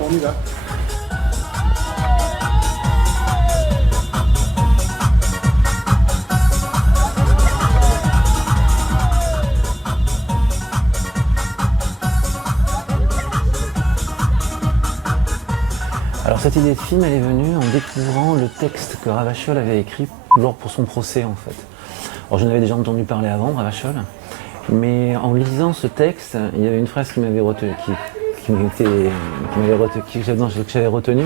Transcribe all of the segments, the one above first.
On y va. Alors cette idée de film, elle est venue en découvrant le texte que Ravachol avait écrit pour son procès en fait. Alors j'en avais déjà entendu parler avant, Ravachol, mais en lisant ce texte, il y avait une phrase qui m'avait retenu, que j'avais retenu.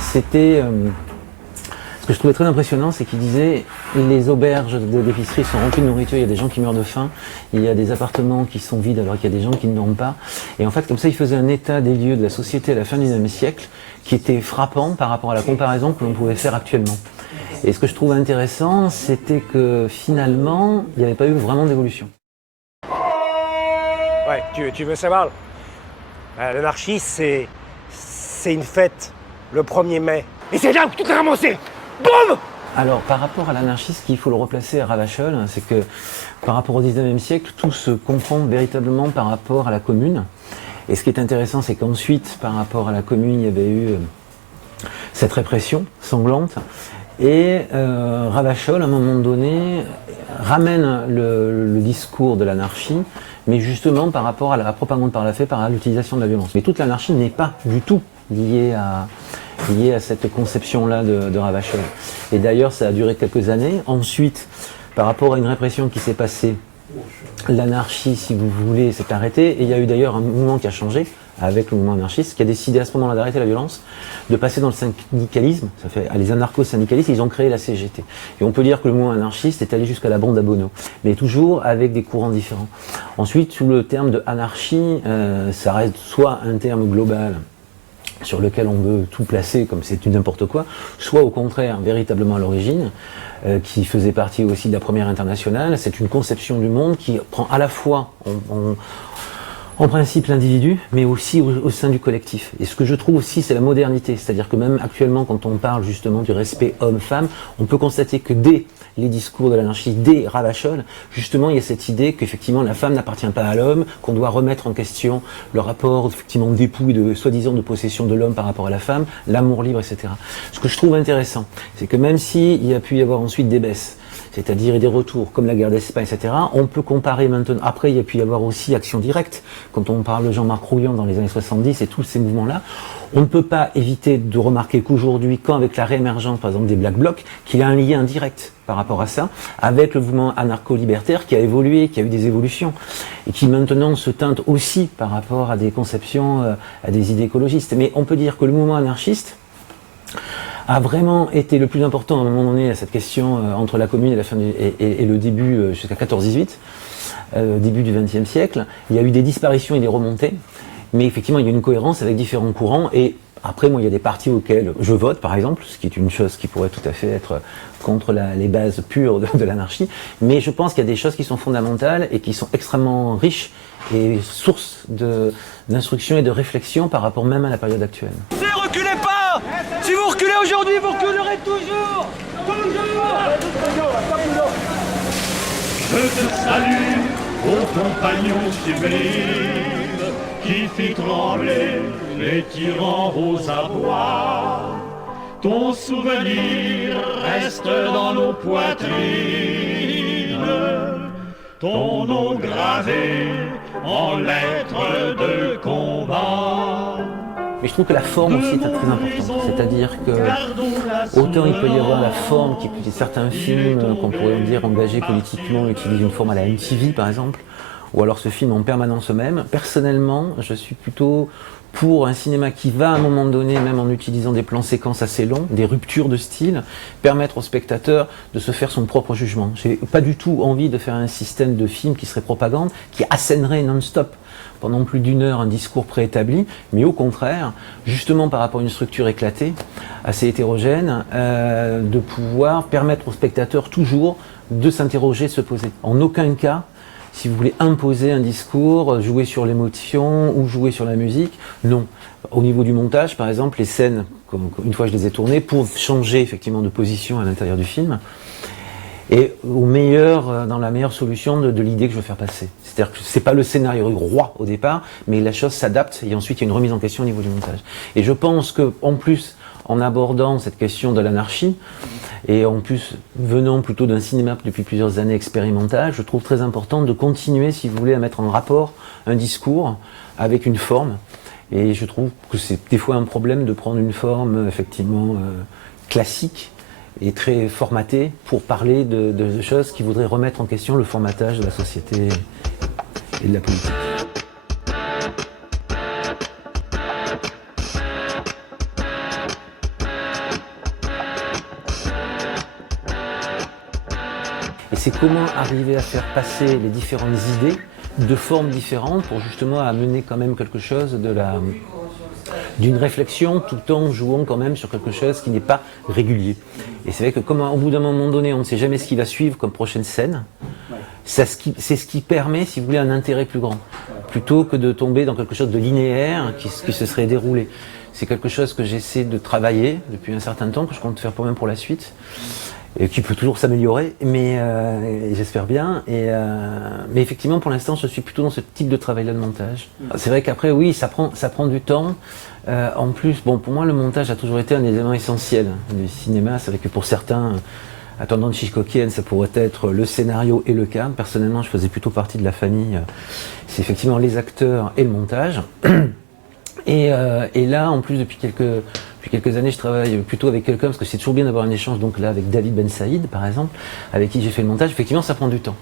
C'était ce que je trouvais très impressionnant, c'est qu'il disait les auberges d'épicerie sont remplies de nourriture, il y a des gens qui meurent de faim, il y a des appartements qui sont vides alors qu'il y a des gens qui ne dorment pas. Et en fait, comme ça, il faisait un état des lieux de la société à la fin du XIXe siècle qui était frappant par rapport à la comparaison que l'on pouvait faire actuellement. Et ce que je trouvais intéressant, c'était que finalement, il n'y avait pas eu vraiment d'évolution. Ouais, tu veux savoir, l'anarchie, c'est une fête, le 1er mai. Et c'est là où tout est ramassé. Boum! Alors, par rapport à l'anarchie, ce qu'il faut le replacer à Ravachol, c'est que par rapport au XIXe siècle, tout se confond véritablement par rapport à la commune. Et ce qui est intéressant, c'est qu'ensuite, par rapport à la commune, il y avait eu cette répression sanglante. Et Ravachol, à un moment donné, ramène le discours de l'anarchie, mais justement par rapport à la propagande par la fait, par l'utilisation de la violence. Mais toute l'anarchie n'est pas du tout liée à cette conception-là de Ravachol. Et d'ailleurs, ça a duré quelques années. Ensuite, par rapport à une répression qui s'est passée, l'anarchie, si vous voulez, s'est arrêtée. Et il y a eu d'ailleurs un mouvement qui a changé avec le mouvement anarchiste, qui a décidé à ce moment-là d'arrêter la violence, de passer dans le syndicalisme. Ça fait les anarcho-syndicalistes, ils ont créé la CGT. Et on peut dire que le mouvement anarchiste est allé jusqu'à la bande à Bono, mais toujours avec des courants différents. Ensuite, sous le terme de anarchie, ça reste soit un terme global sur lequel on veut tout placer comme c'est du n'importe quoi, soit au contraire, véritablement à l'origine, qui faisait partie aussi de la première internationale. C'est une conception du monde qui prend à la fois en principe l'individu, mais aussi au sein du collectif. Et ce que je trouve aussi, c'est la modernité. C'est-à-dire que même actuellement, quand on parle justement du respect homme-femme, on peut constater que dès les discours de l'anarchie, dès Ravachol, justement, il y a cette idée qu'effectivement, la femme n'appartient pas à l'homme, qu'on doit remettre en question le rapport, effectivement, d'époux et de soi-disant de possession de l'homme par rapport à la femme, l'amour libre, etc. Ce que je trouve intéressant, c'est que même s'il y a pu y avoir ensuite des baisses, c'est-à-dire des retours, comme la guerre d'Espagne, etc., on peut comparer maintenant. Après, il y a pu y avoir aussi Action Directe, quand on parle de Jean-Marc Rouillon dans les années 70 et tous ces mouvements-là. On ne peut pas éviter de remarquer qu'aujourd'hui, quand avec la réémergence, par exemple, des Black Blocs, qu'il y a un lien direct par rapport à ça, avec le mouvement anarcho-libertaire qui a évolué, qui a eu des évolutions, et qui maintenant se teinte aussi par rapport à des conceptions, à des idées écologistes. Mais on peut dire que le mouvement anarchiste a vraiment été le plus important à un moment donné à cette question entre la commune et, la fin et le début jusqu'à 14-18, début du XXe siècle. Il y a eu des disparitions et des remontées, mais effectivement il y a une cohérence avec différents courants. Et après, moi, il y a des partis auxquels je vote, par exemple, ce qui est une chose qui pourrait tout à fait être contre les bases pures de l'anarchie, mais je pense qu'il y a des choses qui sont fondamentales et qui sont extrêmement riches et source d'instruction et de réflexion par rapport même à la période actuelle. Ne reculez pas! Si vous reculez aujourd'hui, vous reculerez toujours! Toujours! Je te salue, ô compagnon sublime, qui fit trembler les tyrans aux abois. Ton souvenir reste dans nos poitrines, ton nom gravé en lettres de combat. Mais je trouve que la forme aussi est très importante. C'est-à-dire que autant il peut y avoir la forme qui peut certains films qu'on pourrait dire engagés politiquement utilisent une forme à la MTV par exemple, ou alors ce film en permanence même. Personnellement, je suis plutôt pour un cinéma qui va à un moment donné, même en utilisant des plans séquences assez longs, des ruptures de style, permettre au spectateur de se faire son propre jugement. J'ai pas du tout envie de faire un système de film qui serait propagande, qui assènerait non-stop pendant plus d'une heure un discours préétabli, mais au contraire, justement par rapport à une structure éclatée, assez hétérogène, de pouvoir permettre au spectateur toujours de s'interroger, de se poser. En aucun cas, si vous voulez imposer un discours, jouer sur l'émotion ou jouer sur la musique, non. Au niveau du montage, par exemple, les scènes, une fois je les ai tournées, pour changer effectivement de position à l'intérieur du film, et au meilleur, dans la meilleure solution de l'idée que je veux faire passer. C'est-à-dire que c'est pas le scénario roi au départ, mais la chose s'adapte et ensuite il y a une remise en question au niveau du montage. Et je pense que en plus, en abordant cette question de l'anarchie, et en plus venant plutôt d'un cinéma depuis plusieurs années expérimental, je trouve très important de continuer, si vous voulez, à mettre en rapport un discours avec une forme. Et je trouve que c'est des fois un problème de prendre une forme effectivement classique et très formatée pour parler de choses qui voudraient remettre en question le formatage de la société et de la politique. Et c'est comment arriver à faire passer les différentes idées de formes différentes pour justement amener quand même quelque chose d'une réflexion tout en jouant quand même sur quelque chose qui n'est pas régulier. Et c'est vrai que comme au bout d'un moment donné, on ne sait jamais ce qui va suivre comme prochaine scène, c'est ce qui permet, si vous voulez, un intérêt plus grand, plutôt que de tomber dans quelque chose de linéaire qui se serait déroulé. C'est quelque chose que j'essaie de travailler depuis un certain temps, que je compte faire pour la suite. Et qui peut toujours s'améliorer, mais j'espère bien. Mais effectivement, pour l'instant, je suis plutôt dans ce type de travail-là de montage. C'est vrai qu'après, oui, ça prend du temps. En plus, bon, pour moi, le montage a toujours été un élément essentiel du cinéma. C'est vrai que pour certains, à tendance hitchcockienne, ça pourrait être le scénario et le cadre. Personnellement, je faisais plutôt partie de la famille. C'est effectivement les acteurs et le montage. Et là, en plus, depuis quelques années, je travaille plutôt avec quelqu'un, parce que c'est toujours bien d'avoir un échange, donc là, avec David Ben Saïd, par exemple, avec qui j'ai fait le montage. Effectivement, ça prend du temps.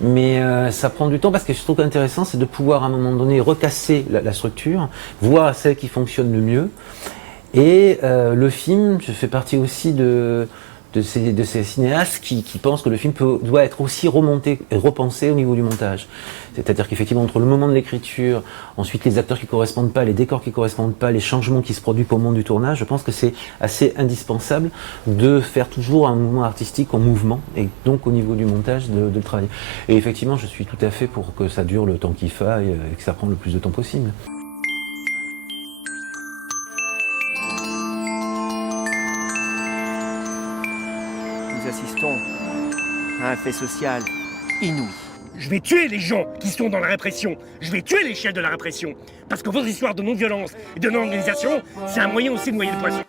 Mais ça prend du temps parce que je trouve intéressant, c'est de pouvoir, à un moment donné, recasser la structure, voir celle qui fonctionne le mieux. Et le film, je fais partie aussi de ces cinéastes qui pensent que le film doit être aussi remonté et repensé au niveau du montage. C'est-à-dire qu'effectivement, entre le moment de l'écriture, ensuite les acteurs qui ne correspondent pas, les décors qui ne correspondent pas, les changements qui se produisent au moment du tournage, je pense que c'est assez indispensable de faire toujours un mouvement artistique en mouvement, et donc au niveau du montage, de le travailler. Et effectivement, je suis tout à fait pour que ça dure le temps qu'il faille et que ça prenne le plus de temps possible. Nous assistons à un fait social inouï. Je vais tuer les gens qui sont dans la répression. Je vais tuer les chefs de la répression. Parce que votre histoire de non-violence et de non-organisation, c'est un moyen aussi de noyer le poisson.